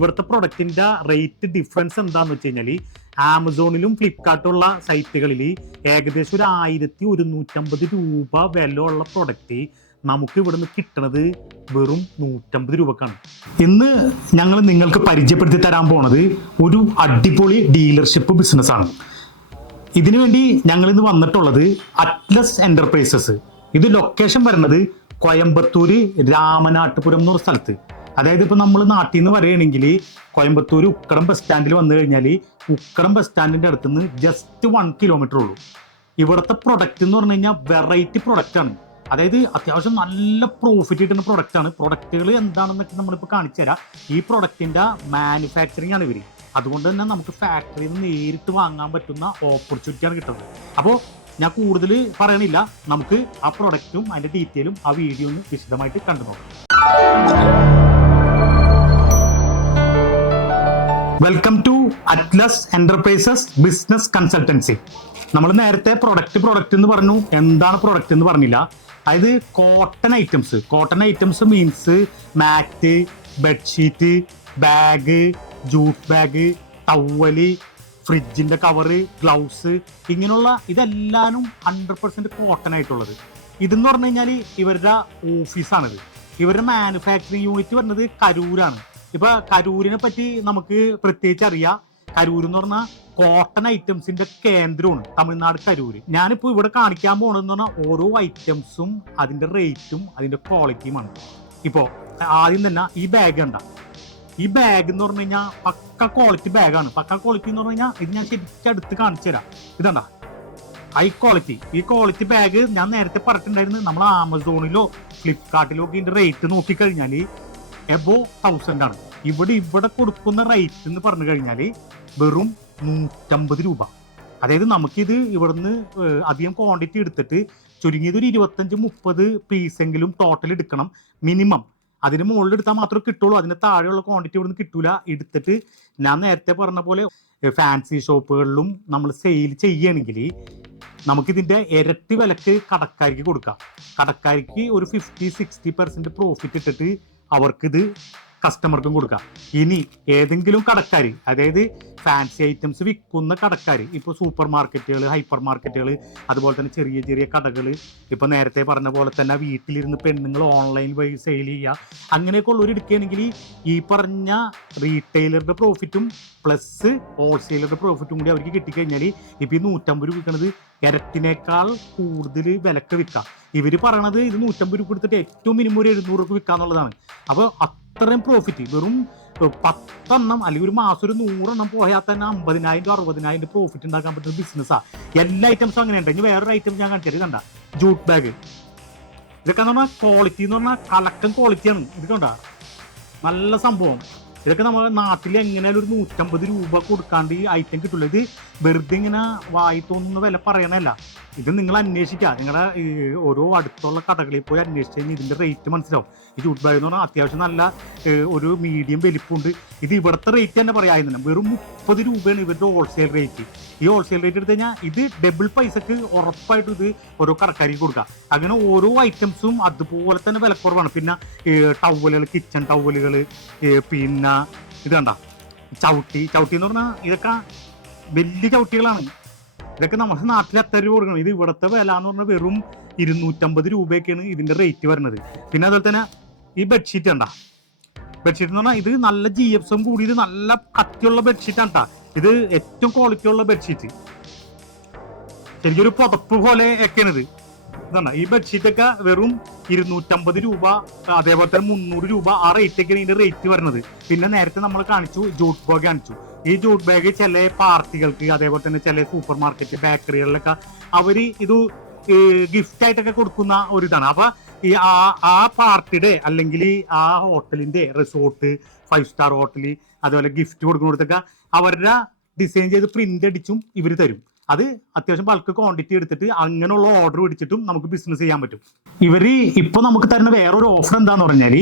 ഇവിടുത്തെ പ്രൊഡക്റ്റിന്റെ rate difference എന്താന്ന് വെച്ച് കഴിഞ്ഞാൽ ആമസോണിലും ഫ്ലിപ്കാർട്ടുള്ള സൈറ്റുകളിൽ ഏകദേശം ഒരു ആയിരത്തി ഒരുന്നൂറ്റമ്പത് രൂപ വില ഉള്ള പ്രൊഡക്റ്റ് നമുക്ക് ഇവിടുന്ന് കിട്ടണത് വെറും നൂറ്റമ്പത് രൂപക്കാണ്. ഇന്ന് ഞങ്ങൾ നിങ്ങൾക്ക് പരിചയപ്പെടുത്തി തരാൻ പോണത് ഒരു അടിപൊളി ഡീലർഷിപ്പ് ബിസിനസ്സാണ് ഇതിനു വേണ്ടി ഞങ്ങൾ ഇന്ന് വന്നിട്ടുള്ളത് അറ്റ്ലസ് എന്റർപ്രൈസസ് ഇത് ലൊക്കേഷൻ വരുന്നത് കോയമ്പത്തൂര് രാമനാട്ടുപുരം എന്ന് പറഞ്ഞ സ്ഥലത്ത്. അതായത് ഇപ്പൊ നമ്മൾ നാട്ടിൽ നിന്ന് പറയുകയാണെങ്കിൽ കോയമ്പത്തൂർ ഉക്കടം ബസ് സ്റ്റാൻഡിൽ വന്നു കഴിഞ്ഞാൽ ഉക്കടം ബസ് സ്റ്റാൻഡിന്റെ അടുത്ത് നിന്ന് ജസ്റ്റ് വൺ കിലോമീറ്റർ ഉള്ളൂ. ഇവിടുത്തെ പ്രൊഡക്റ്റ് എന്ന് പറഞ്ഞു കഴിഞ്ഞാൽ വെറൈറ്റി പ്രൊഡക്റ്റ് ആണ്. അതായത് അത്യാവശ്യം നല്ല പ്രോഫിറ്റ് കിട്ടുന്ന പ്രൊഡക്റ്റ് ആണ്. പ്രൊഡക്റ്റുകൾ എന്താണെന്നൊക്കെ നമ്മളിപ്പോൾ കാണിച്ചു തരാം. ഈ പ്രൊഡക്റ്റിന്റെ മാനുഫാക്ചറിങ് ആണ് ഇവർ. അതുകൊണ്ട് തന്നെ നമുക്ക് ഫാക്ടറിയിൽ നിന്ന് നേരിട്ട് വാങ്ങാൻ പറ്റുന്ന ഓപ്പർച്യൂണിറ്റിയാണ് കിട്ടുന്നത്. അപ്പോൾ ഞാൻ കൂടുതൽ പറയണില്ല. നമുക്ക് ആ പ്രൊഡക്റ്റും അതിന്റെ ഡീറ്റെയിലും ആ വീഡിയോ ഒന്ന് വിശദമായിട്ട് കണ്ടു നോക്കാം welcome to atlas enterprises business consultancy നമ്മൾ നേരത്തെ പ്രൊഡക്റ്റ് പ്രൊഡക്റ്റ് എന്ന് പറഞ്ഞു. എന്താണ് പ്രൊഡക്റ്റ് എന്ന് പറഞ്ഞില്ല. അതായത് cotton items cotton items means mat bedsheet bag jute bag towel ഫ്രിഡ്ജിന്റെ cover gloves ഇങ്ങനെയുള്ള ഇതെല്ലാനും ഹൺഡ്രഡ് പെർസെന്റ് കോട്ടൺ ആയിട്ടുള്ളത്. ഇതെന്ന് പറഞ്ഞു കഴിഞ്ഞാൽ ഇവരുടെ ഓഫീസാണിത് ഇവരുടെ മാനുഫാക്ചറിങ് യൂണിറ്റ് വരുന്നത് കരൂരാണ്. ഇപ്പൊ കരൂരിനെ പറ്റി നമുക്ക് പ്രത്യേകിച്ച് അറിയാം. കരൂർ എന്ന് പറഞ്ഞാൽ കോട്ടൺ ഐറ്റംസിന്റെ കേന്ദ്രമാണ് തമിഴ്നാട് കരൂര്. ഞാനിപ്പോ ഇവിടെ കാണിക്കാൻ പോണെന്ന് പറഞ്ഞാൽ ഓരോ ഐറ്റംസും അതിന്റെ റേറ്റും അതിന്റെ ക്വാളിറ്റിയുമാണ് ഇപ്പോ ആദ്യം തന്നെ ഈ ബാഗ് ഉണ്ട ഈ ബാഗ് എന്ന് പറഞ്ഞു കഴിഞ്ഞാൽ പക്ക ക്വാളിറ്റി ബാഗാണ് പക്ക ക്വാളിറ്റി എന്ന് പറഞ്ഞു കഴിഞ്ഞാൽ ഇത് ഞാൻ ശരിക്കും അടുത്ത് കാണിച്ചു തരാം. ഇതണ്ട ഹൈ ക്വാളിറ്റി ഈ ക്വാളിറ്റി ബാഗ് ഞാൻ നേരത്തെ പറഞ്ഞിട്ടുണ്ടായിരുന്നു. നമ്മൾ ആമസോണിലോ ഫ്ലിപ്കാർട്ടിലോ ഒക്കെ ഇതിന്റെ റേറ്റ് നോക്കിക്കഴിഞ്ഞാൽ എബോ തൗസൻഡ് ആണ്. ഇവിടെ ഇവിടെ കൊടുക്കുന്ന റേറ്റ് എന്ന് പറഞ്ഞു കഴിഞ്ഞാൽ വെറും നൂറ്റമ്പത് രൂപ. അതായത് നമുക്കിത് ഇവിടുന്ന് അധികം ക്വാണ്ടിറ്റി എടുത്തിട്ട് ചുരുങ്ങിയത് ഒരു ഇരുപത്തഞ്ച് മുപ്പത് പീസെങ്കിലും ടോട്ടൽ എടുക്കണം മിനിമം അതിന് മുകളിൽ എടുത്താൽ മാത്രമേ കിട്ടുള്ളൂ. അതിന് താഴെയുള്ള ക്വാണ്ടിറ്റി ഇവിടുന്ന് കിട്ടൂല. എടുത്തിട്ട് ഞാൻ നേരത്തെ പറഞ്ഞ പോലെ ഫാൻസി ഷോപ്പുകളിലും നമ്മൾ സെയിൽ ചെയ്യുകയാണെങ്കിൽ നമുക്കിതിന്റെ ഇരട്ടി വിലക്ക് കടക്കാർക്ക് കൊടുക്കാം. കടക്കാർക്ക് ഒരു ഫിഫ്റ്റി സിക്സ്റ്റി പെർസെന്റ് പ്രോഫിറ്റ് ഇട്ടിട്ട് അവർക്കിത് കസ്റ്റമർക്കും കൊടുക്കാം. ഇനി ഏതെങ്കിലും കടക്കാർ അതായത് ഫാൻസി ഐറ്റംസ് വിൽക്കുന്ന കടക്കാർ ഇപ്പോൾ സൂപ്പർ മാർക്കറ്റുകൾ ഹൈപ്പർ മാർക്കറ്റുകൾ അതുപോലെ തന്നെ ചെറിയ ചെറിയ കടകൾ ഇപ്പോൾ നേരത്തെ പറഞ്ഞ പോലെ തന്നെ വീട്ടിലിരുന്ന് പെണ്ണുങ്ങൾ ഓൺലൈൻ വഴി സെയിൽ ചെയ്യുക. അങ്ങനെയൊക്കെ ഉള്ളവർ എടുക്കുകയാണെങ്കിൽ ഈ പറഞ്ഞ റീറ്റെയിലറുടെ പ്രോഫിറ്റും പ്ലസ് ഹോൾസെയിലറുടെ പ്രോഫിറ്റും കൂടി അവർക്ക് കിട്ടിക്കഴിഞ്ഞാൽ ഇപ്പം ഈ നൂറ്റമ്പത് രൂപ വിൽക്കുന്നത് ഇരട്ടിനേക്കാൾ കൂടുതൽ വിലക്ക് വിൽക്കാം. ഇവർ പറയണത് ഇത് നൂറ്റമ്പത് രൂപ കൊടുത്തിട്ട് ഏറ്റവും മിനിമം ഒരു എഴുന്നൂറ് രൂപ വിൽക്കാന്നുള്ളതാണ്. അപ്പോൾ അത്രയും പ്രോഫിറ്റ് വെറും പത്തെണ്ണം അല്ലെങ്കിൽ ഒരു മാസം ഒരു നൂറെണ്ണം പോയാൽ തന്നെ അമ്പതിനായിരം രൂപ അറുപതിനായിരം രൂപ പ്രോഫിറ്റ് ഉണ്ടാക്കാൻ പറ്റുന്ന ബിസിനസ്സാണ് എല്ലാ ഐറ്റംസും അങ്ങനെ ഉണ്ട് ഇനി വേറൊരു ഐറ്റം ഞാൻ കാണിച്ചത് കണ്ട ജൂട്ട് ബാഗ് ഇതൊക്കെ എന്ന് പറഞ്ഞാൽ ക്വാളിറ്റി എന്ന് പറഞ്ഞാൽ കലക്കം ക്വാളിറ്റിയാണ് ഇത് കണ്ട നല്ല സംഭവം. ഇതൊക്കെ നമ്മൾ നാട്ടിൽ എങ്ങനെയാലും ഒരു നൂറ്റമ്പത് രൂപ കൊടുക്കാണ്ട് ഈ ഐറ്റം കിട്ടില്ല ഇത് വെറുതെ ഇങ്ങനെ വായി വില പറയണല്ല ഇത് നിങ്ങൾ അന്വേഷിക്കുക നിങ്ങളുടെ ഈ ഓരോ അടുത്തുള്ള കടകളിൽ പോയി അന്വേഷിച്ച് കഴിഞ്ഞാൽ ഇതിന്റെ റേറ്റ് മനസ്സിലാവും. ഈ ജൂട്ട് ബാഗ് എന്ന് പറഞ്ഞാൽ അത്യാവശ്യം നല്ല ഒരു മീഡിയം വലിപ്പമുണ്ട് ഇത് ഇവിടുത്തെ റേറ്റ് തന്നെ പറയാവുന്നില്ല വെറും മുപ്പത് രൂപയാണ് ഇവരുടെ ഹോൾസെയിൽ റേറ്റ് ഈ ഹോൾസെയിൽ റേറ്റ് എടുത്തു കഴിഞ്ഞാൽ ഇത് ഡബിൾ പൈസക്ക് ഉറപ്പായിട്ട് ഇത് ഓരോ കടക്കാരിക്ക് കൊടുക്കുക അങ്ങനെ ഓരോ ഐറ്റംസും അതുപോലെ തന്നെ വിലക്കുറവാണ് പിന്നെ ടവലുകൾ കിച്ചൺ ടവലുകൾ പിന്നെ ഇത് കണ്ട. ചവിട്ടി. ചവിട്ടി എന്ന് പറഞ്ഞാൽ ഇതൊക്കെ വലിയ ചവിട്ടികളാണ്. ഇതൊക്കെ നമ്മുടെ നാട്ടിൽ എത്ര രൂപ കൊടുക്കണം? ഇത് ഇവിടുത്തെ വില എന്ന് പറഞ്ഞാൽ വെറും ഇരുന്നൂറ്റമ്പത് രൂപയൊക്കെയാണ് ഇതിന്റെ റേറ്റ് വരുന്നത്. പിന്നെ അതുപോലെ തന്നെ ഈ ബെഡ്ഷീറ്റ് ഉണ്ടാ ബെഡ്ഷീറ്റ് എന്ന് പറഞ്ഞാൽ ഇത് നല്ല ജി എഫ്സും കൂടി നല്ല കട്ടിയുള്ള ബെഡ്ഷീറ്റ് ആണ് കേട്ടാ ഇത് ഏറ്റവും ക്വാളിറ്റി ഉള്ള ബെഡ്ഷീറ്റ് ശരിക്കും ഒരു പുതപ്പ് പോലെ ഇത്. ഇതാണ്. ഈ ബെഡ്ഷീറ്റ് ഒക്കെ വെറും ഇരുന്നൂറ്റമ്പത് രൂപ അതേപോലെ തന്നെ മുന്നൂറ് രൂപ ആ റേറ്റ് ഒക്കെയാണ് ഇതിന്റെ റേറ്റ് വരുന്നത്. പിന്നെ നേരത്തെ നമ്മൾ കാണിച്ചു ജൂട്ട് ബാഗ് കാണിച്ചു. ഈ ജൂട്ട് ബാഗ് ചില പാർട്ടികൾക്ക് അതേപോലെ തന്നെ ചില സൂപ്പർ മാർക്കറ്റ് ബേക്കറികളിലൊക്കെ അവർ ഇത് ഗിഫ്റ്റ് ആയിട്ടൊക്കെ കൊടുക്കുന്ന ഒരു ഇതാണ് അപ്പൊ ഈ ആ ആ പാർട്ടിയുടെ അല്ലെങ്കിൽ ആ ഹോട്ടലിന്റെ റിസോർട്ട് ഫൈവ് സ്റ്റാർ ഹോട്ടൽ അതുപോലെ ഗിഫ്റ്റ് കൊടുക്കുന്നിടത്തൊക്കെ അവരുടെ ഡിസൈൻ ചെയ്ത് പ്രിന്റ് അടിച്ചും ഇവർ തരും. അത് അത്യാവശ്യം ബൾക്ക് ക്വാണ്ടിറ്റി എടുത്തിട്ട് അങ്ങനെയുള്ള ഓർഡർ പിടിച്ചിട്ടും നമുക്ക് ബിസിനസ് ചെയ്യാൻ പറ്റും. ഇവർ ഇപ്പൊ നമുക്ക് തരുന്ന വേറൊരു ഓഫർ എന്താന്ന് പറഞ്ഞാൽ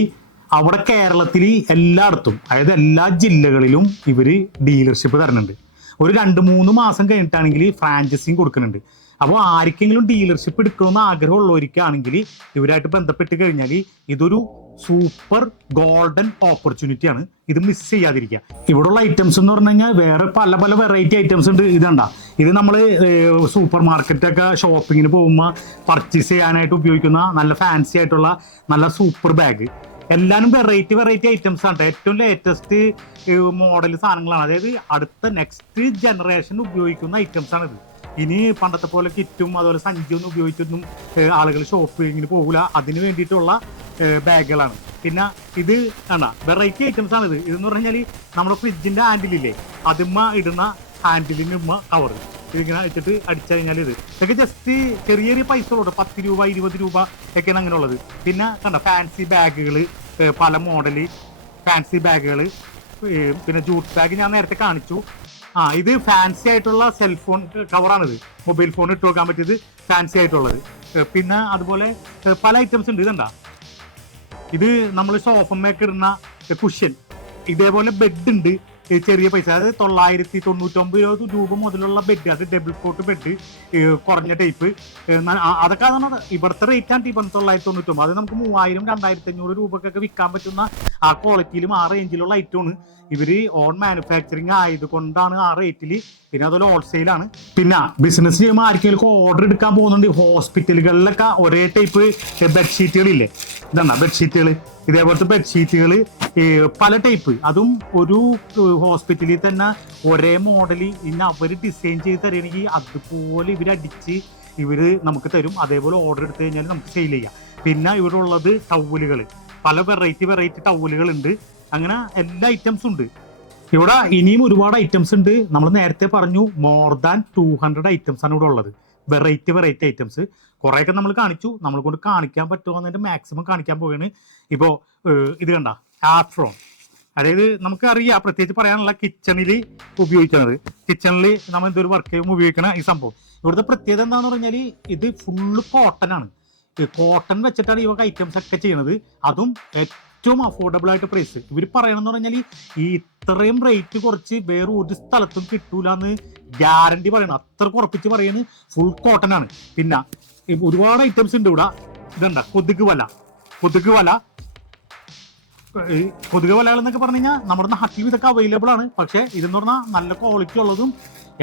അവിടെ കേരളത്തിൽ എല്ലായിടത്തും അതായത് എല്ലാ ജില്ലകളിലും ഇവർ ഡീലർഷിപ്പ് തരുന്നുണ്ട്. ഒരു രണ്ട് മൂന്ന് മാസം കഴിഞ്ഞിട്ടാണെങ്കിൽ ഫ്രാഞ്ചൈസിങ് കൊടുക്കുന്നുണ്ട്. അപ്പോൾ ആർക്കെങ്കിലും ഡീലർഷിപ്പ് എടുക്കണമെന്ന് ആഗ്രഹമുള്ളവർക്കാണെങ്കിൽ ഇവരായിട്ട് ബന്ധപ്പെട്ട് കഴിഞ്ഞാൽ ഇതൊരു സൂപ്പർ ഗോൾഡൻ ഓപ്പർച്യൂണിറ്റിയാണ് ഇത് മിസ് ചെയ്യാതിരിക്കുക. ഇവിടെയുള്ള ഐറ്റംസ് എന്ന് പറഞ്ഞു കഴിഞ്ഞാൽ വേറെ പല പല വെറൈറ്റി ഐറ്റംസ് ഉണ്ട്. ഇതണ്ട ഇത് നമ്മൾ സൂപ്പർ മാർക്കറ്റൊക്കെ ഷോപ്പിങ്ങിന് പോകുമ്പോൾ പർച്ചേസ് ചെയ്യാനായിട്ട് ഉപയോഗിക്കുന്ന നല്ല ഫാൻസി ആയിട്ടുള്ള നല്ല സൂപ്പർ ബാഗ് എല്ലാനും വെറൈറ്റി വെറൈറ്റി ഐറ്റംസ് ആണ് ഏറ്റവും ലേറ്റസ്റ്റ് മോഡൽ സാധനങ്ങളാണ്. അതായത് അടുത്ത നെക്സ്റ്റ് ജനറേഷൻ ഉപയോഗിക്കുന്ന ഐറ്റംസ് ആണ് ഇത്. ഇനി പണ്ടത്തെ പോലെ കിറ്റും അതുപോലെ സഞ്ചിയൊന്നും ഉപയോഗിച്ചൊന്നും ആളുകൾ ഷോപ്പിങ്ങിന് പോകില്ല അതിന് വേണ്ടിയിട്ടുള്ള ബാഗുകളാണ് പിന്നെ ഇത് ആണ്. വെറൈറ്റി ഐറ്റംസ് ആണ് ഇത്. ഇതെന്ന് പറഞ്ഞാൽ നമ്മുടെ ഫ്രിഡ്ജിന്റെ ഹാൻഡിലില്ലേ അതിമ്മ ഇടുന്ന ഹാൻഡിലിന് ഉമ്മ കവർ ഇതിങ്ങനെ ഇട്ടിട്ട് അടിച്ചു കഴിഞ്ഞാൽ ഇത്. ഇതൊക്കെ ജസ്റ്റ് ചെറിയ ചെറിയ പൈസ ഉള്ളൂ പത്ത് രൂപ ഇരുപത് രൂപ ഒക്കെയാണ് അങ്ങനെ ഉള്ളത് പിന്നെ കണ്ട ഫാൻസി ബാഗുകൾ പല മോഡൽ ഫാൻസി ബാഗുകൾ പിന്നെ ജൂട്ട് ബാഗ് ഞാൻ നേരത്തെ കാണിച്ചു. ആ ഇത് ഫാൻസി ആയിട്ടുള്ള സെൽഫോൺ കവറാണിത് മൊബൈൽ ഫോൺ ഇട്ട് വെക്കാൻ പറ്റിയത് ഫാൻസി ആയിട്ടുള്ളത്. പിന്നെ അതുപോലെ പല ഐറ്റംസ് ഉണ്ട്. ഇതെന്താ? ഇത് നമ്മൾ സോഫമ്മയൊക്കെ ഇടുന്ന കുഷ്യൻ ഇതേപോലെ ബെഡ് ഉണ്ട്. ചെറിയ പൈസ അതായത് തൊള്ളായിരത്തി തൊണ്ണൂറ്റൊമ്പത് രൂപ മുതലുള്ള ബെഡ് അത് ഡബിൾ കോട്ട് ബെഡ് കുറഞ്ഞ ടൈപ്പ് അതൊക്കെ അതാണ് ഇവിടുത്തെ റേറ്റ് ആണ് പറഞ്ഞ തൊള്ളായിരത്തി തൊണ്ണൂറ്റൊമ്പത് അത് നമുക്ക് മൂവായിരം രണ്ടായിരത്തി അഞ്ഞൂറ് രൂപക്കൊക്കെ വിൽക്കാൻ പറ്റുന്ന ആ ക്വാളിറ്റിയിലും ആ റേഞ്ചിലുള്ള ഐറ്റമാണ് ഇവർ ഓൺ മാനുഫാക്ചറിങ് ആയതുകൊണ്ടാണ് ആ റേറ്റിൽ പിന്നെ അതുപോലെ ഹോൾസെയിലാണ് പിന്നെ ബിസിനസ് ചെയ്യുമ്പോൾ ആർക്കെങ്കിലും ഓർഡർ എടുക്കാൻ പോകുന്നുണ്ട്. ഹോസ്പിറ്റലുകളിലൊക്കെ ഒരേ ടൈപ്പ് ബെഡ്ഷീറ്റുകളില്ലേ ഇതാണ് ബെഡ്ഷീറ്റുകൾ ഇതേപോലത്തെ ബെഡ്ഷീറ്റുകൾ പല ടൈപ്പ് അതും ഒരു ഹോസ്പിറ്റലിൽ തന്നെ ഒരേ മോഡൽ ഇന്ന് അവർ ഡിസൈൻ ചെയ്ത് തരണമെങ്കിൽ അതുപോലെ ഇവരടിച്ച് ഇവർ നമുക്ക് തരും. അതേപോലെ ഓർഡർ എടുത്തു കഴിഞ്ഞാൽ നമുക്ക് സെയിൽ ചെയ്യാം. പിന്നെ ഇവിടെ ഉള്ളത് ടവലുകൾ പല വെറൈറ്റി വെറൈറ്റി ടൗലുകൾ ഉണ്ട് അങ്ങനെ എല്ലാ ഐറ്റംസും ഉണ്ട്. ഇവിടെ ഇനിയും ഒരുപാട് ഐറ്റംസ് ഉണ്ട്. നമ്മൾ നേരത്തെ പറഞ്ഞു more than two hundred items ആണ് ഇവിടെ ഉള്ളത്. വെറൈറ്റി വെറൈറ്റി ഐറ്റംസ് കുറേയൊക്കെ നമ്മൾ കാണിച്ചു. നമ്മൾ കൊണ്ട് കാണിക്കാൻ പറ്റുമെന്നതിന്റെ മാക്സിമം കാണിക്കാൻ പോവാണ് ഇപ്പോൾ ഇത് കണ്ട ആഫ്രോൺ അതായത് നമുക്കറിയാം പ്രത്യേകിച്ച് പറയാനുള്ള കിച്ചണിൽ ഉപയോഗിക്കുന്നത് കിച്ചണിൽ നമ്മൾ എന്തൊരു വർക്ക് ചെയ്യുമ്പോൾ ഉപയോഗിക്കണ ഈ സംഭവം. ഇവിടുത്തെ പ്രത്യേകത എന്താണെന്ന് പറഞ്ഞാൽ ഇത് ഫുള്ള് കോട്ടൺ ആണ്. കോട്ടൺ വെച്ചിട്ടാണ് ഇവ ഐറ്റംസ് ഒക്കെ ചെയ്യണത് അതും ഏറ്റവും അഫോർഡബിൾ ആയിട്ട് പ്രൈസ് ഇവർ പറയണമെന്ന് പറഞ്ഞാൽ ഈ ഇത്രയും റേറ്റ് കുറച്ച് വേറെ ഒരു സ്ഥലത്തും കിട്ടൂല എന്ന് ഗ്യാരണ്ടി പറയണം. അത്ര കുറപ്പിച്ച് പറയുന്നത് ഫുൾ കോട്ടൺ ആണ്. പിന്നെ ഒരുപാട് ഐറ്റംസ് ഉണ്ട് ഇവിടെ. ഇതുണ്ട കൊതുക് വല. കൊതുക് വല. കൊതുക് വലകൾ എന്നൊക്കെ പറഞ്ഞു കഴിഞ്ഞാൽ നമ്മുടെ നാട്ടിൽ ഇതൊക്കെ അവൈലബിൾ ആണ്. പക്ഷേ ഇതെന്ന് പറഞ്ഞാൽ നല്ല ക്വാളിറ്റി ഉള്ളതും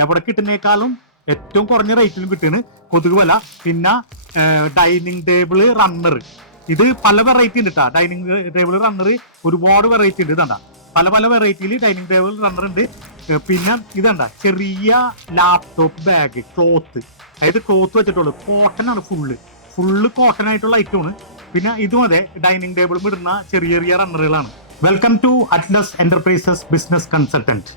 എവിടെ കിട്ടുന്നേക്കാളും ഏറ്റവും കുറഞ്ഞ റേറ്റിലും കിട്ടുകയാണ് കൊതുക് വല. പിന്നെ ഡൈനിങ് ടേബിൾ റണ്ണർ ഇത് പല വെറൈറ്റി ഉണ്ട് കേട്ടോ ഡൈനിങ് ടേബിൾ റണ്ണർ ഒരുപാട് വെറൈറ്റി ഉണ്ട്. ഇതണ്ട. പല പല വെറൈറ്റിയിൽ ഡൈനിങ് ടേബിൾ റണ്ണർ ഉണ്ട്. പിന്നെ ഇതണ്ട. ചെറിയ ലാപ്ടോപ്പ് ബാഗ് ക്ലോത്ത് അതായത് ക്ലോത്ത് വെച്ചിട്ടുള്ളൂ. കോട്ടൺ ആണ് ഫുള്ള് ഫുള്ള് കോട്ടൺ ആയിട്ടുള്ള ഐറ്റം ആണ്. പിന്നെ ഇതും അതെ ഡൈനിങ് ടേബിളും ഇടുന്ന ചെറിയ ചെറിയ റണ്ണറുകളാണ് welcome to atlas enterprises business consultant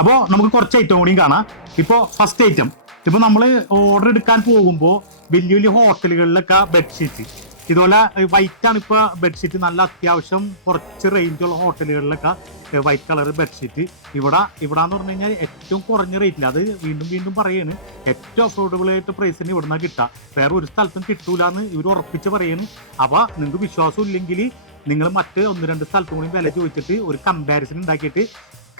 അപ്പോൾ നമുക്ക് കുറച്ച് ഐറ്റം കൂടിയും കാണാം. ഇപ്പോൾ ഫസ്റ്റ് ഐറ്റം ഇപ്പൊ നമ്മൾ ഓർഡർ എടുക്കാൻ പോകുമ്പോൾ വലിയ വലിയ ഹോട്ടലുകളിലൊക്കെ ബെഡ്ഷീറ്റ് ഇതുപോലെ വൈറ്റ് ആണ് ഇപ്പോൾ ബെഡ്ഷീറ്റ് നല്ല അത്യാവശ്യം കുറച്ച് റേഞ്ചുള്ള ഹോട്ടലുകളിലൊക്കെ വൈറ്റ് കളർ ബെഡ്ഷീറ്റ് ഇവിടെ ഇവിടെ എന്ന് പറഞ്ഞു കഴിഞ്ഞാൽ ഏറ്റവും കുറഞ്ഞ റേറ്റിൽ അത് വീണ്ടും വീണ്ടും പറയാണ് ഏറ്റവും അഫോർഡബിൾ ആയിട്ട് പ്രൈസിന് ഇവിടുന്ന് കിട്ടുക വേറെ ഒരു സ്ഥലത്തും കിട്ടൂല എന്ന് ഇവർ ഉറപ്പിച്ച് പറയുന്നു അപ്പോൾ നിങ്ങൾക്ക് വിശ്വാസം ഇല്ലെങ്കിൽ നിങ്ങൾ മറ്റ് ഒന്ന് രണ്ട് സ്ഥലത്തും കൂടി വില ചോദിച്ചിട്ട് ഒരു കമ്പാരിസൺ ഉണ്ടാക്കിയിട്ട്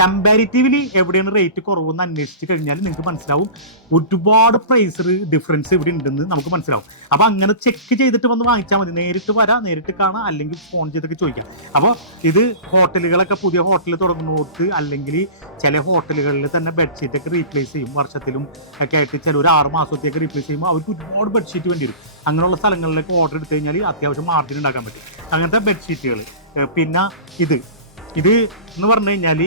കമ്പാരിറ്റീവ്ലി എവിടെയാണ് റേറ്റ് കുറവെന്ന് അന്വേഷിച്ച് കഴിഞ്ഞാൽ നിങ്ങൾക്ക് മനസ്സിലാവും. ഒരുപാട് പ്രൈസ് ഡിഫറൻസ് ഇവിടെ ഉണ്ടെന്ന് നമുക്ക് മനസ്സിലാവും. അപ്പൊ അങ്ങനെ ചെക്ക് ചെയ്തിട്ട് വന്ന് വാങ്ങിച്ചാൽ മതി. നേരിട്ട് വരാം നേരിട്ട് കാണാം അല്ലെങ്കിൽ ഫോൺ ചെയ്തൊക്കെ ചോദിക്കാം. അപ്പോൾ ഇത് ഹോട്ടലുകളൊക്കെ പുതിയ ഹോട്ടൽ തുടങ്ങുന്നവർക്ക് അല്ലെങ്കിൽ ചില ഹോട്ടലുകളിൽ തന്നെ ബെഡ്ഷീറ്റ് ഒക്കെ റീപ്ലേസ് ചെയ്യും. വർഷത്തിലും ഒക്കെ ആയിട്ട് ചില ഒരു ആറ് മാസത്തേക്ക് റീപ്ലേസ് ചെയ്യുമ്പോൾ അവർക്ക് ഒരുപാട് ബെഡ്ഷീറ്റ് വേണ്ടി വരും. അങ്ങനെയുള്ള സ്ഥലങ്ങളിലേക്ക് ഓർഡർ എടുത്തു കഴിഞ്ഞാൽ അത്യാവശ്യം മാർജിൻ ഉണ്ടാക്കാൻ പറ്റും. അങ്ങനത്തെ ബെഡ്ഷീറ്റുകൾ പിന്നെ ഇത്. ഇത് എന്ന് പറഞ്ഞു കഴിഞ്ഞാൽ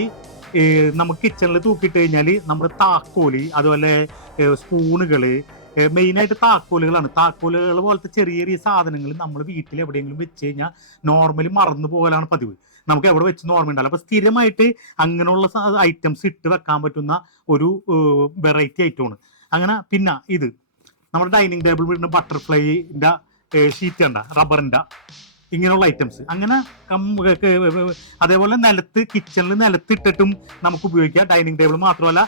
നമുക്ക് കിച്ചണിൽ തൂക്കിയിട്ട് കഴിഞ്ഞാൽ നമ്മൾ താക്കോൽ അതുപോലെ സ്പൂണുകൾ മെയിനായിട്ട് താക്കോലുകളാണ്. താക്കോലുകൾ പോലത്തെ ചെറിയ ചെറിയ സാധനങ്ങൾ നമ്മൾ വീട്ടിൽ എവിടെയെങ്കിലും വെച്ച് കഴിഞ്ഞാൽ നോർമലി മറന്നു പോകലാണ് പതിവ്. നമുക്ക് എവിടെ വെച്ച് നോർമൽ ഉണ്ടാവില്ല അപ്പൊ സ്ഥിരമായിട്ട് അങ്ങനെയുള്ള ഐറ്റംസ് ഇട്ട് വെക്കാൻ പറ്റുന്ന ഒരു വെറൈറ്റി ഐറ്റമാണ് അങ്ങനെ പിന്നെ ഇത്. നമ്മുടെ ഡൈനിങ് ടേബിൾ വീടിന് ബട്ടർഫ്ലൈന്റെ ഷീറ്റ് കണ്ട റബ്ബറിന്റെ ഇങ്ങനെയുള്ള ഐറ്റംസ് അങ്ങനെ അതേപോലെ നിലത്ത് കിച്ചണിൽ നിലത്ത് ഇട്ടിട്ടും നമുക്ക് ഉപയോഗിക്കാം. ഡൈനിങ് ടേബിൾ മാത്രമല്ല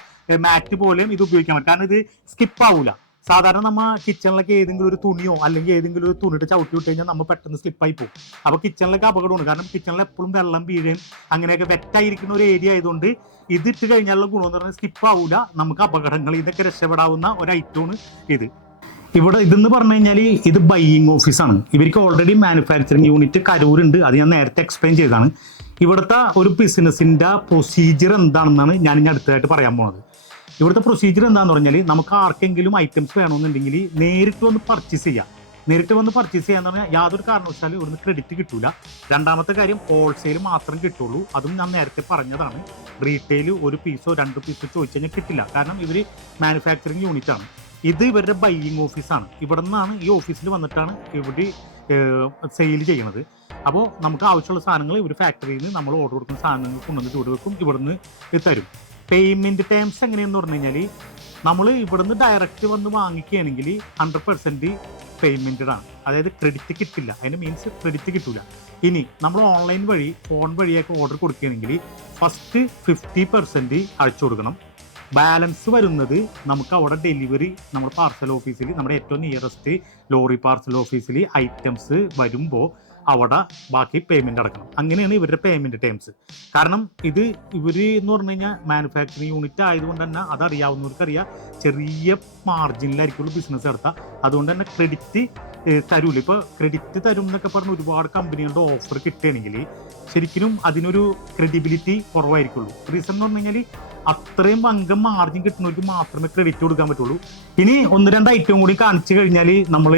മാറ്റ് പോലെയും ഇത് ഉപയോഗിക്കാൻ പറ്റും. കാരണം ഇത് സ്കിപ്പ് ആവൂല. സാധാരണ നമ്മ കിച്ചണിലൊക്കെ ഏതെങ്കിലും ഒരു തുണിയോ അല്ലെങ്കിൽ ഏതെങ്കിലും ഒരു തുണിയിട്ട് ചവിട്ടി വിട്ട് കഴിഞ്ഞാൽ നമ്മൾ പെട്ടെന്ന് സ്ലിപ്പായി പോകും. അപ്പൊ കിച്ചണിലൊക്കെ അപകടമാണ്. കാരണം കിച്ചണിൽ എപ്പോഴും വെള്ളം വീഴുകയും അങ്ങനെയൊക്കെ വെറ്റായിരിക്കുന്ന ഒരു ഏരിയ ആയതുകൊണ്ട് ഇതിട്ട് കഴിഞ്ഞാലുള്ള ഗുണം എന്ന് പറഞ്ഞാൽ സ്കിപ്പ് ആവൂല. നമുക്ക് അപകടങ്ങൾ ഇതൊക്കെ രക്ഷപ്പെടാവുന്ന ഒരു ഐറ്റമാണ് ഇത്. ഇവിടെ ഇതെന്ന് പറഞ്ഞു കഴിഞ്ഞാൽ ഇത് ബൈയിങ് ഓഫീസാണ് ഇവർക്ക് ഓൾറെഡി മാനുഫാക്ചറിങ് യൂണിറ്റ് കരൂരുണ്ട് അത് ഞാൻ നേരത്തെ എക്സ്പ്ലെയിൻ ചെയ്തതാണ്. ഇവിടുത്തെ ഒരു ബിസിനസിന്റെ പ്രൊസീജിയർ എന്താണെന്നാണ് ഞാൻ ഇനി അടുത്തതായിട്ട് പറയാൻ പോകുന്നത് ഇവിടുത്തെ പ്രൊസീജിയർ എന്താണെന്ന് പറഞ്ഞാൽ നമുക്ക് ആർക്കെങ്കിലും ഐറ്റംസ് വേണമെന്നുണ്ടെങ്കിൽ നേരിട്ട് വന്ന് പർച്ചേസ് ചെയ്യാം. നേരിട്ട് വന്ന് പർച്ചേസ് ചെയ്യാന്ന് പറഞ്ഞാൽ യാതൊരു കാരണവശാലും ഇവിടുന്ന് ക്രെഡിറ്റ് കിട്ടില്ല രണ്ടാമത്തെ കാര്യം ഹോൾസെയിൽ മാത്രം കിട്ടുള്ളൂ. അതും ഞാൻ നേരത്തെ പറഞ്ഞതാണ്. റീറ്റെയിൽ ഒരു പീസോ രണ്ട് പീസോ ചോദിച്ചു കഴിഞ്ഞാൽ കിട്ടില്ല. കാരണം ഇവർ മാനുഫാക്ചറിങ് യൂണിറ്റ് ആണ്. ഇത് ഇവരുടെ ബൈയിങ് ഓഫീസാണ് ഇവിടെ നിന്നാണ് ഈ ഓഫീസിൽ വന്നിട്ടാണ് ഇവിടെ സെയിൽ ചെയ്യണത്. അപ്പോൾ നമുക്ക് ആവശ്യമുള്ള സാധനങ്ങൾ ഇവർ ഫാക്ടറിയിൽ നിന്ന് നമ്മൾ ഓർഡർ കൊടുക്കുന്ന സാധനങ്ങൾ കൊണ്ടുവന്ന് ചൂട് വെക്കും ഇവിടുന്ന് തരും. പേയ്മെന്റ് ടേംസ് എങ്ങനെയെന്ന് പറഞ്ഞു കഴിഞ്ഞാൽ നമ്മൾ ഇവിടുന്ന് ഡയറക്റ്റ് വന്ന് വാങ്ങിക്കുകയാണെങ്കിൽ ഹൺഡ്രഡ് പെർസെന്റ് പേയ്മെന്റഡ് ആണ് അതായത് ക്രെഡിറ്റ് കിട്ടില്ല. അതിന് മീൻസ് ക്രെഡിറ്റ് കിട്ടില്ല ഇനി നമ്മൾ ഓൺലൈൻ വഴി ഫോൺ വഴിയൊക്കെ ഓർഡർ കൊടുക്കുകയാണെങ്കിൽ ഫസ്റ്റ് ഫിഫ്റ്റി പെർസെന്റ് അയച്ചു കൊടുക്കണം. ബാലൻസ് വരുന്നത് നമുക്ക് അവിടെ ഡെലിവറി നമ്മുടെ പാർസൽ ഓഫീസിൽ നമ്മുടെ ഏറ്റവും നിയറസ്റ്റ് ലോറി പാർസൽ ഓഫീസിൽ ഐറ്റംസ് വരുമ്പോൾ അവിടെ ബാക്കി പേയ്മെന്റ് അടക്കണം. അങ്ങനെയാണ് ഇവരുടെ പേയ്മെന്റ് ടേംസ് കാരണം ഇത് ഇവർ എന്ന് പറഞ്ഞു കഴിഞ്ഞാൽ മാനുഫാക്ചറിങ് യൂണിറ്റ് ആയതുകൊണ്ട് തന്നെ അതറിയാവുന്നവർക്കറിയാം ചെറിയ മാർജിനിലായിരിക്കുള്ളൂ ബിസിനസ് നടത്താം. അതുകൊണ്ട് തന്നെ ക്രെഡിറ്റ് തരൂല. ഇപ്പോൾ ക്രെഡിറ്റ് തരും എന്നൊക്കെ പറഞ്ഞ് ഒരുപാട് കമ്പനികളുടെ ഓഫർ കിട്ടുകയാണെങ്കിൽ ശരിക്കും അതിനൊരു ക്രെഡിബിലിറ്റി കുറവായിരിക്കുള്ളൂ. റീസൺ എന്ന് പറഞ്ഞു കഴിഞ്ഞാൽ അത്രയും ഭംഗം മാർജിൻ കിട്ടുന്നവർക്ക് മാത്രമേ ക്രെഡിറ്റ് കൊടുക്കാൻ പറ്റുള്ളൂ. ഇനി ഒന്ന് രണ്ട് ഐറ്റം കൂടി കാണിച്ചു കഴിഞ്ഞാൽ നമ്മൾ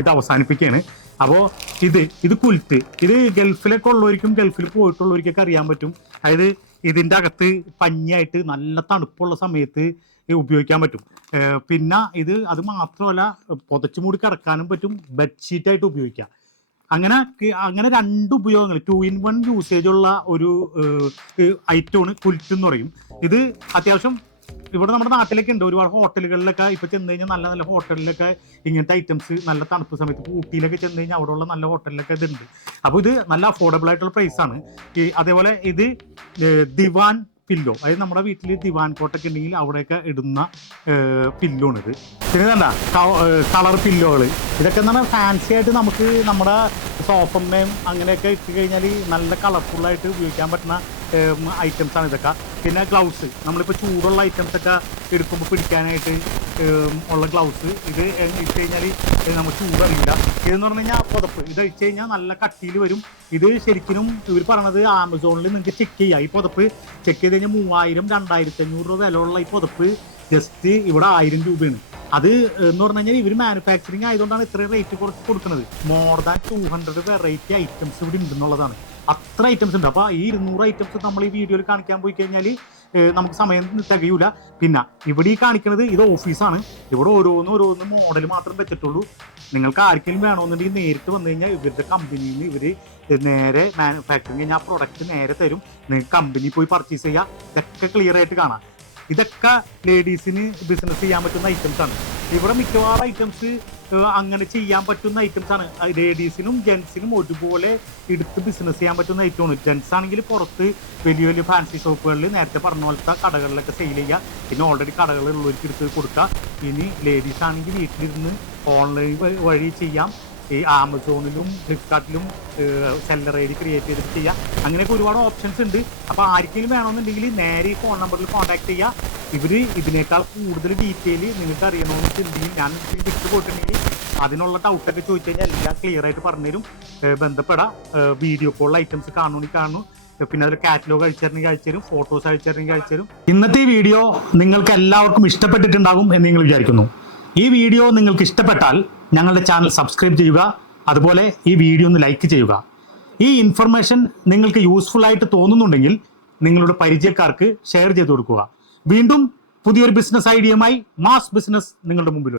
ഇത് അവസാനിപ്പിക്കുകയാണ്. അപ്പോൾ ഇത് ഇത് കുൽറ്റ്. ഇത് ഗൾഫിലൊക്കെ ഉള്ളവർക്കും ഗൾഫിൽ പോയിട്ടുള്ളവർക്കൊക്കെ അറിയാൻ പറ്റും. അതായത് ഇതിന്റെ അകത്ത് പഞ്ഞായിട്ട് നല്ല തണുപ്പുള്ള സമയത്ത് ഉപയോഗിക്കാൻ പറ്റും. പിന്നെ ഇത് അത് മാത്രമല്ല പുതച്ചു മൂടി കിടക്കാനും പറ്റും ബെഡ്ഷീറ്റായിട്ട് ഉപയോഗിക്കാം. അങ്ങനെ അങ്ങനെ രണ്ട് ഉപയോഗങ്ങൾ ടു ഇൻ വൺ യൂസേജ് ഉള്ള ഒരു ഐറ്റമാണ് കുൽറ്റ് എന്ന് പറയും. ഇത് അത്യാവശ്യം ഇവിടെ നമ്മുടെ നാട്ടിലൊക്കെ ഉണ്ട് ഒരുപാട് ഹോട്ടലുകളിലൊക്കെ ഇപ്പൊ ചെന്ന് കഴിഞ്ഞാൽ നല്ല നല്ല ഹോട്ടലിലൊക്കെ ഇങ്ങനത്തെ ഐറ്റംസ് നല്ല തണുപ്പ് സമയത്ത് ഊട്ടിയിലൊക്കെ ചെന്ന് കഴിഞ്ഞാൽ അവിടെയുള്ള നല്ല ഹോട്ടലിലൊക്കെ ഇതുണ്ട്. അപ്പോൾ ഇത് നല്ല അഫോർഡബിൾ ആയിട്ടുള്ള പ്രൈസ് ആണ്. അതേപോലെ ഇത് ദിവാൻ പില്ലോ. അതായത് നമ്മുടെ വീട്ടിൽ ദിവാൻ കോട്ടൊക്കെ ഉണ്ടെങ്കിൽ അവിടെയൊക്കെ ഇടുന്ന പില്ലോ ആണ് ഇത് പിന്നെ എന്താ കളർ പില്ലോകൾ ഇതൊക്കെ എന്ന് പറഞ്ഞാൽ ഫാൻസി ആയിട്ട് നമുക്ക് നമ്മുടെ സോഫമ്മയും അങ്ങനെയൊക്കെ ഇട്ട് കഴിഞ്ഞാൽ നല്ല കളർഫുള്ളായിട്ട് ഉപയോഗിക്കാൻ പറ്റുന്ന ഐറ്റംസ് ആണ് ഇതൊക്കെ. പിന്നെ ഗ്ലൗസ് നമ്മളിപ്പോൾ ചൂടുള്ള ഐറ്റംസ് ഒക്കെ എടുക്കുമ്പോൾ പിടിക്കാനായിട്ട് ഉള്ള ഗ്ലൗസ് ഇത് ഇട്ട് കഴിഞ്ഞാൽ നമുക്ക് ചൂടറിയില്ല. ഇതെന്ന് പറഞ്ഞു കഴിഞ്ഞാൽ പുതപ്പ്. ഇത് ഇട്ട് കഴിഞ്ഞാൽ നല്ല കട്ടിയിൽ വരും. ഇത് ശരിക്കും ഇവർ പറഞ്ഞത് ആമസോണിൽ നിങ്ങൾക്ക് ചെക്ക് ചെയ്യാം. ഈ പുതപ്പ് ചെക്ക് ചെയ്ത് കഴിഞ്ഞാൽ മൂവായിരം രണ്ടായിരത്തി അഞ്ഞൂറ് രൂപ വിലയുള്ള ഈ പുതപ്പ് ജസ്റ്റ് ഇവിടെ ആയിരം രൂപയാണ്. അത് എന്ന് പറഞ്ഞു കഴിഞ്ഞാൽ ഇവർ മാനുഫാക്ചറിങ് ആയതുകൊണ്ടാണ് ഇത്രയും റേറ്റ് കുറച്ച് കൊടുക്കുന്നത് more than two hundred variety items ഇവിടെ ഉണ്ടെന്നുള്ളതാണ് അത്ര ഐറ്റംസ് ഉണ്ട്. അപ്പോൾ ഈ ഇരുന്നൂറ് ഐറ്റംസ് നമ്മൾ ഈ വീഡിയോയിൽ കാണിക്കാൻ പോയി കഴിഞ്ഞാൽ നമുക്ക് സമയം തികയൂല. പിന്നെ ഇവിടെ ഈ കാണിക്കുന്നത് ഇത് ഓഫീസാണ് ഇവിടെ ഓരോന്നും ഓരോന്നും മോഡൽ മാത്രം വെച്ചിട്ടുള്ളൂ. നിങ്ങൾക്ക് ആർക്കെങ്കിലും വേണമെന്നുണ്ടെങ്കിൽ നേരിട്ട് വന്നു കഴിഞ്ഞാൽ ഇവരുടെ കമ്പനിയിൽ നിന്ന് ഇവർ നേരെ മാനുഫാക്ചറിങ് കഴിഞ്ഞാൽ ആ പ്രൊഡക്റ്റ് നേരെ തരും. നിങ്ങൾക്ക് കമ്പനി പോയി പർച്ചേസ് ചെയ്യുക ഇതൊക്കെ ക്ലിയർ ആയിട്ട് കാണാം. ഇതൊക്കെ ലേഡീസിന് ബിസിനസ് ചെയ്യാൻ പറ്റുന്ന ഐറ്റംസ് ആണ്. ഇവിടെ മിക്കവാറും ഐറ്റംസ് അങ്ങനെ ചെയ്യാൻ പറ്റുന്ന ഐറ്റംസ് ആണ്. ലേഡീസിനും ജെൻസിനും ഒരുപോലെ എടുത്ത് ബിസിനസ് ചെയ്യാൻ പറ്റുന്ന ഐറ്റമാണ് ജെൻസ് ആണെങ്കിൽ പുറത്ത് വലിയ വലിയ ഫാൻസി ഷോപ്പുകളിൽ നേരത്തെ പറഞ്ഞ പോലത്തെ കടകളിലൊക്കെ സെയിൽ ചെയ്യുക പിന്നെ ഓൾറെഡി കടകളുള്ളവർക്ക് എടുത്ത് കൊടുക്കുക ഇനി ലേഡീസ് ആണെങ്കിൽ വീട്ടിലിരുന്ന് ഓൺലൈൻ വഴി ചെയ്യാം. ഈ ആമസോണിലും ഫ്ലിപ്കാർട്ടിലും സെല്ലർ ഐ ഡി ക്രിയേറ്റ് ചെയ്തിട്ട് ചെയ്യാം. അങ്ങനെയൊക്കെ ഒരുപാട് ഓപ്ഷൻസ് ഉണ്ട്. അപ്പോൾ ആർക്കെങ്കിലും വേണമെന്നുണ്ടെങ്കിൽ നേരെ ഈ ഫോൺ നമ്പറിൽ കോൺടാക്ട് ചെയ്യുക ഇവർ ഇതിനേക്കാൾ കൂടുതൽ ഡീറ്റെയിൽ നിങ്ങൾക്ക് അറിയണമെന്നുണ്ടെങ്കിൽ ഞാൻ ഇതിൽ വിട്ടു പോയിട്ടുണ്ടെങ്കിൽ അതിനുള്ള ഡൗട്ടൊക്കെ ചോദിച്ചു കഴിഞ്ഞാൽ എല്ലാം ക്ലിയർ ആയിട്ട് പറഞ്ഞുതരും. ബന്ധപ്പെടാം. വീഡിയോ കോളിൽ ഐറ്റംസ് കാണുമെങ്കിൽ കാണും. പിന്നെ അതിൽ കാറ്റലോഗ് അയച്ചിരുന്നെങ്കിൽ അയച്ചുതരും. ഫോട്ടോസ് അയച്ചിരുന്നെങ്കിൽ അയച്ചുതരും. ഇന്നത്തെ വീഡിയോ നിങ്ങൾക്ക് എല്ലാവർക്കും ഇഷ്ടപ്പെട്ടിട്ടുണ്ടാകും എന്ന് നിങ്ങൾ വിചാരിക്കുന്നു. ഈ വീഡിയോ നിങ്ങൾക്ക് ഇഷ്ടപ്പെട്ടാൽ ഞങ്ങളുടെ ചാനൽ സബ്സ്ക്രൈബ് ചെയ്യുക. അതുപോലെ ഈ വീഡിയോ ഒന്ന് ലൈക്ക് ചെയ്യുക. ഈ ഇൻഫർമേഷൻ നിങ്ങൾക്ക് യൂസ്ഫുൾ ആയിട്ട് തോന്നുന്നുണ്ടെങ്കിൽ നിങ്ങളുടെ പരിചയക്കാർക്ക് ഷെയർ ചെയ്ത് കൊടുക്കുക. വീണ്ടും പുതിയൊരു ബിസിനസ് ഐഡിയയുമായി മാസ് ബിസിനസ് നിങ്ങളുടെ മുമ്പിൽ